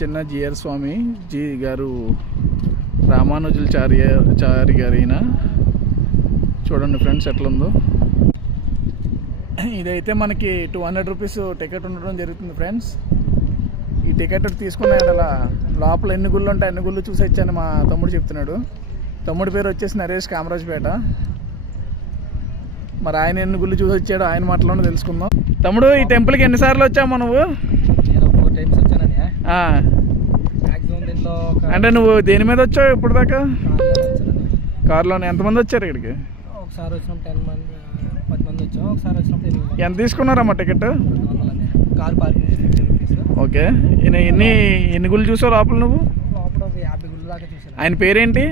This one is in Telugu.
చిన్న జిఆర్ స్వామి జీ గారు రామానుజులాచారి గారు ఈయన. చూడండి ఫ్రెండ్స్ ఎట్లుందో. ఇదైతే మనకి 200 రూపీస్ టికెట్ ఉండడం జరుగుతుంది ఫ్రెండ్స్. ఈ టికెట్ తీసుకున్నాడు. అలా లోపల ఎన్ని గుళ్ళు ఉంటాయి అన్ని గుళ్ళు చూసి వచ్చాను మా తమ్ముడు చెప్తున్నాడు. తమ్ముడి పేరు వచ్చేసి నరేష్ కామరాజ్పేట. మరి ఆయన ఎన్ని గుళ్ళు చూసి వచ్చాడు ఆయన మాటలోనే తెలుసుకుందాం. తమ్ముడు, ఈ టెంపుల్కి ఎన్నిసార్లు వచ్చావు నువ్వు? నేను 4 times వచ్చానని. అంటే నువ్వు దేని మీద వచ్చావు ఇప్పుడు దాకా? కారులోనే. ఎంతమంది వచ్చారు ఇక్కడికి? ఒకసారి వచ్చినప్పుడు 10 మంది వచ్చాం. ఒకసారి వచ్చినప్పుడు 8 మంది. ఎంత తీసుకున్నారమ్మా ticket? Car parking 50 rupees. Okay. ఎన్ని గుళ్ళు చూసావు లోపల నువ్వు? లోపల ఒక 50 గుళ్ళు దాకా చూసాను. ఆయన పేరేంటి?